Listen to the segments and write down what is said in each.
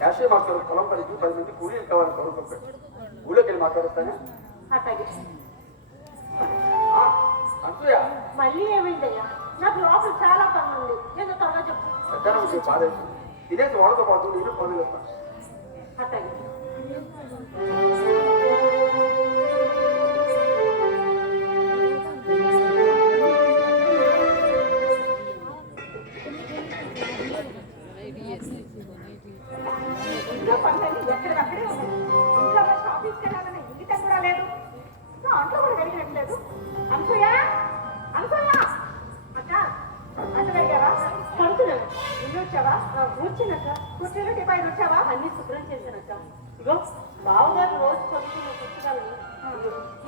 Cashier మాట్లాడు పొలం పనికి 10 మంది కూలీలు కావాలని పొలం పంపాడు. ఊళ్ళోకి వెళ్ళి మాట్లాడుతానే. అంతయ్య మళ్ళీ ఏమైందయ్యా? నాకు లోపల చాలా పని ఉంది. నేను త్వరగా చెప్పు. పెద్దన విషయం బాధేసి ఇదేసి వాళ్ళతో పాటు నేను పనులు వస్తాను. అట్టగే ఎక్కడికక్కడే ఉంది. ఇంట్లో వచ్చి ఆఫీస్కి వెళ్ళాలని ఇంగితం కూడా లేదు. అంట్లో కూడా వెళ్ళినట్లేదు. అనుకోయా అనుకోయా అక్క అంత వెళ్ళావా? పడుతున్నాను. ఇల్లు వచ్చావా? కూర్చున్నక్క. కూర్చొని టిఫైన్ వచ్చావా? అన్ని శుభ్రం చేశానక్క. ఇగో బావగారు రోజు చదువుతున్న పుస్తకాలని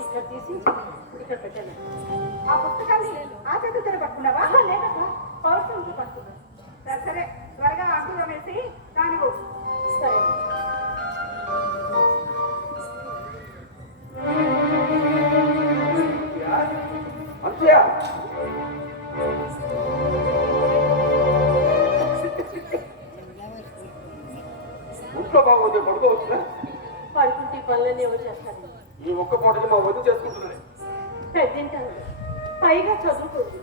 ఇక్కడ తీసి ఇక్కడ పెట్టాను. ఆ పుస్తకాన్ని ఆ చేతులు పట్టుకున్నావా? లేదక్క, పౌరుషంతో పట్టుకున్నాను. సరే సరే, త్వరగా ఆకుగా వేసి దాని సరే. ఇంట్లో బాగుంది పడుకోవచ్చునా? పడుకుంటే పనులన్నీ ఎవరు చేస్తారు? ఈ ఒక్క పూటకి మా వద్దు చేసుకుంటున్నాయి. పెద్దింటాను, పైగా చదువుతుంది.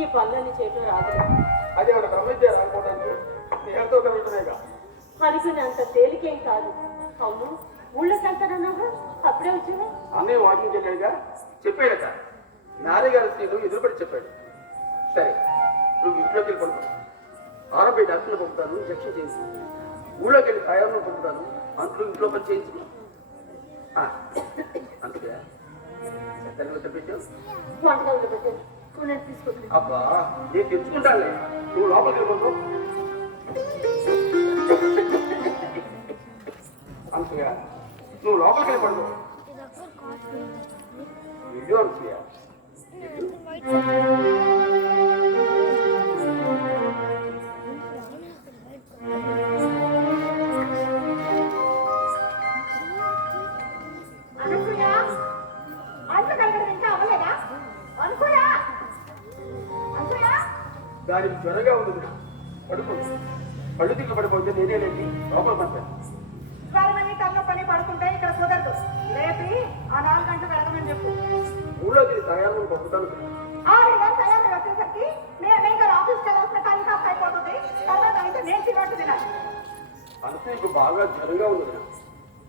ఈ పనులన్నీ చేయటం రాదు. అదే ఒక బ్రహ్మవిద్య అనుకోవడానికి నేలతో కలుగుతున్నాయిగా. అనుకున్నంత తేలికేం కాదు. అవును, ఊళ్ళోకి వెళ్తానన్నాగా అప్పుడే వచ్చావా? అన్నయ్య వాకింగ్ వెళ్ళాడుగా, చెప్పాడట. నారే గారి స్త్రీలు ఎదురుపడి చెప్పాడు. సరే, నువ్వు ఇంట్లోకి వెళ్ళి పడుకో. ఆరంభై డాక్టర్లు పంపుతాను, ఇంజక్షన్ చేయించు. ఊళ్ళోకి వెళ్ళి తయారు పంపుతాను, అంట్లో ఇంట్లో పని చేయించు. అందుకే పెట్టావు. వంటగదిలో పెట్టాను. తీసుకుంటాను. అబ్బా, నేను తెచ్చుకుంటానులే, నువ్వు లోపలికి వెళ్ళిపోతావు. అంతగా నువ్వు లోపలికి వెళ్ళి పడుకో. వీడియో అనుసూయ దానికి త్వరగా ఉంది. పడుకో. కళ్ళు తిక్క పడిపోతే నేనే లేండి లోపల పడతాను. తనలో పని పడుకుంటే ఇక్కడ కుదరదు. రేపి ఆ 4 గంటలు వెళ్ళమని చెప్పు. ఊళ్ళోకి తయారు పంపుతాను. తయారు వచ్చేసరికి నేను ఆఫీస్కి వెళ్ళాల్సిన కానీ కాస్త అయిపోతుంది. తర్వాత అయితే నేను తినట్టు తినాలి. అంతే ఇప్పుడు బాగా జ్వరంగా ఉంది.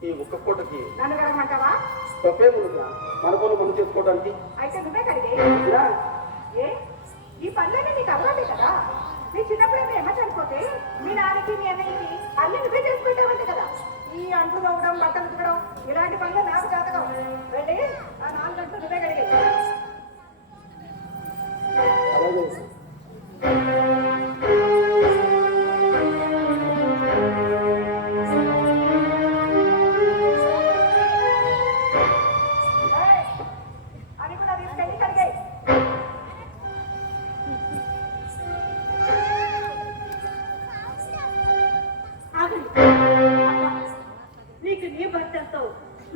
ఈ ఒక్క పూటకి నన్ను కడగమంటావా? తప్పే ఉంది. మన పనులు మనం చేసుకోవడానికి. అయితే నువ్వే కడిగే. ఏ ఈ పనులన్నీ నీకు అలవాటే కదా. నీ చిన్నప్పుడే మీ అమ్మ చనిపోతే మీ నాన్నకి మీ అన్నయ్యకి అన్ని నువ్వే చేసి పెట్టావంటే కదా. ఈ అంట్లు తవ్వడం, బట్టలు ఉతకడం ఇలాంటి పనులు నాకు జాతగా వెళ్ళి ఆ 4 గంటలు నువ్వే కడిగే. అని కూడా తీసుకెళ్ళి కడిగే. నీకు నీ భర్త ఎంతో,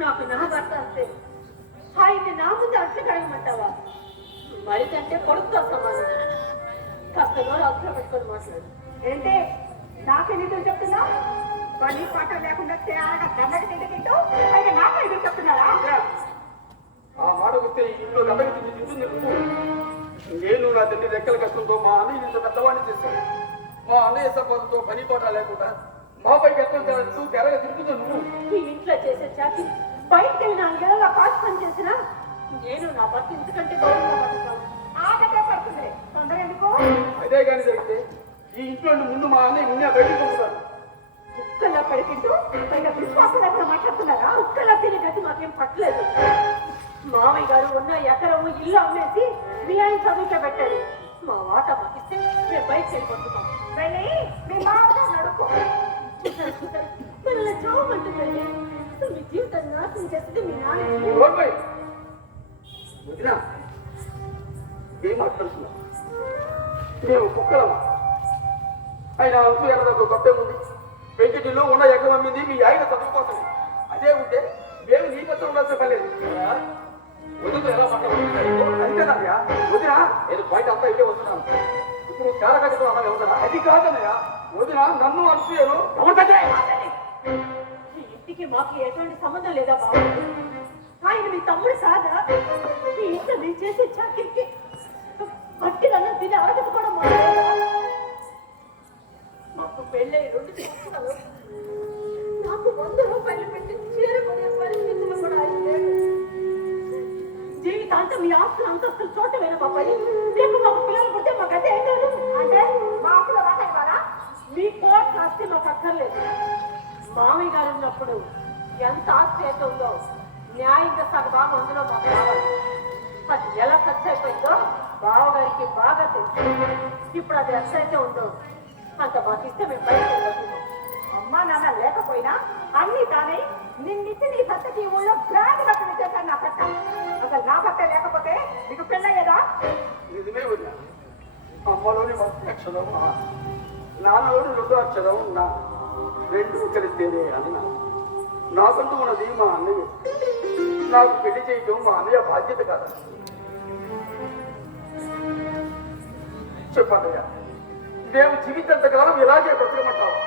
నాకు నా భర్త అంతే. ఆయన నా ముందు అట్లు కడగమంటావా? మరిదంటే కొడుకుతో సమానం. కాస్త అర్థం పెట్టుకొని మాట్లాడు. ఏంటి నాకే నిధులు చెప్తున్నా? పని పాట లేకుండా తేరగా దండకి తింటూ ఆయన నాకు ఎదురు చెప్తున్నారా? ఆ మాట వస్తే ఇంట్లో దండకి తింటుంది. నేను నా తండ్రి రెక్కల కష్టంతో మా అన్నయ్య ఇంత పెద్దవాడిని చేశాను. మా అన్నయ్య సంపాదంతో పని పాట లేకుండా మాపై కష్టం చేస్తూ తెరగా తిరుగుతూ నువ్వు ఈ ఇంట్లో చేసే చాకి బయటకి 4 ఏళ్ళ పాటు పని చేసినా నేను నా భర్త ఇంతకంటే గౌరవంగా బతుకుతాను. ఆటగా పడుతుంది. తొందర ఎందుకు? అదే కానీ జరిగితే ఈ ఇంట్లో ముందు మా అన్నయ్య నిన్న బయటకు పంపుతాను. కుక్కలా పడికింటూ పైగా విశ్వాసం లేకుండా మాట్లాడుతున్నారా? కుక్కలా తినే గతి మాకేం పట్టలేదు. మామయ్య గారు ఉన్న ఎకరము ఇల్లు అమ్మేసి మీ ఆయన చదువుకే పెట్టాడు. మా వాట మాకిస్తే మేము బయట వెళ్ళిపోతున్నాం. వెళ్ళి మీ మామతో నడుకో. మనల్ని చావమంటుందండి. అసలు మీ జీవితాన్ని నాశనం చేస్తుంది మీ నాన్న. ఓర్మై. వదినా, ఏం మాట్లాడుతున్నావు? మేము కుక్కలమా? ఆయన అంశు ఎన్నదకు కొత్త ఉంది. పెంకిటిలో ఉన్న ఎకరం అమ్మింది మీ ఆయన చదువుకోసం. అదే ఉంటే మేము నీ పత్రం ఉండాల్సిన పని లేదు. వదిలితో ఎలా మాట్లాడుతున్నావు? అంతేనయ్యా. వదినా, నేను బయట అంతా ఇదే వస్తున్నాను. ఇప్పుడు చాలా కట్టుకో అన్నది అవుతారా? అది కాదన్నయ్యా. వదినా నన్ను అనుసూయను ఈ ఇంటికి మాకు ఎటువంటి సంబంధం లేదా బాబు? ఆయన మీ తమ్ముడు కాదా? ఈ ఇంట్లో నేను చేసే చాకిరికి పట్టినన్నా తిని అరగట్టుకోవడం మొదలైందా? మాకు పెళ్ళై 2 సంవత్సరాలు నాకు 100 రూపాయలు పెట్టి చేరుకునే పరిస్థితులు కూడా ఆయన లేడు. జీవితాంతం మీ ఆస్తులు అంతస్తులు చూడటమేనా బాబాయ్? రేపు మాకు పిల్లలు పుట్టే మాకు అదే ఏంటారు అంటే మా ఆస్తులు రాకపోరా? మీ కోర్టు ఆస్తి మాకు అక్కర్లేదు. మామయ్య గారు ఉన్నప్పుడు ఎంత ఆస్తి అయితే ఉందో న్యాయంగా సగభాగం అందులో మాకు రావాలి. అది ఎలా ఖర్చు అయిపోయిందో బావగారికి బాగా తెలుసు. ఇప్పుడు అది ఎంత అయితే ఉందో అంత మాకు ఇస్తే మేము బయట అమ్మా నాన్న లేకపోయినా అన్ని తానే నిన్నిచ్చి నీ భర్తకి ఈ ఊళ్ళో బ్రాండ్ బట్టలు చేశాను. నా భర్త అసలు నా భర్త లేకపోతే నీకు పెళ్ళయ్యేదా? నిజమే వదినా. అమ్మలోని మొదటి అక్షరం నాన్నలోని 2వ అక్షరం నా. 2 కలిస్తేనే అన్న. నాకంటూ ఉన్నది మా అన్నయ్య. నాకు పెళ్లి చేయటం మా అన్నయ్య బాధ్యత కాదు. చెప్పన్నయ్య, మేము జీవితంతకాలం ఇలాగే బ్రతకమంటావా?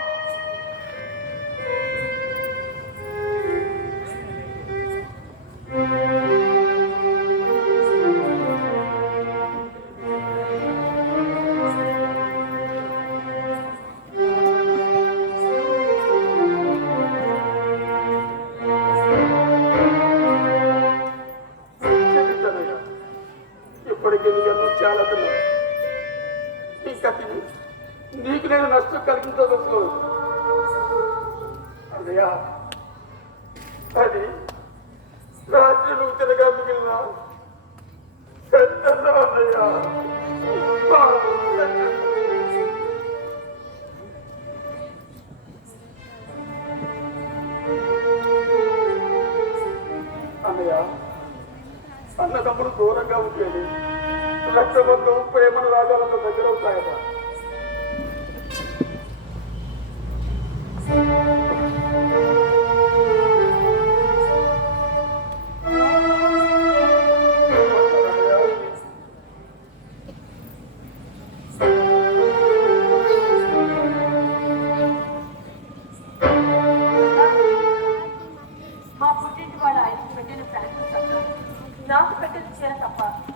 ఇప్పటికే నీ ఎన్నో చాలా తిన్నావు. ఇంకా తిని నీకు నేను నష్టం కలిగించదలుచుకోలేదు. అదయ్యా, అది రాత్రి నువ్వు తినగా మిగిలిన పెద్దన్న అన్నయ్యా. అన్నయ్య, అన్నదమ్ముడు దూరంగా ఉండేది రక్తబంధం ప్రేమను రాగాలతో దగ్గర అవుతాయట. మా పుట్టింటి వాళ్ళు ఆయనకు పెట్టిన ఫ్యాషన్ తప్ప నాకు పెట్టిన చీర తప్ప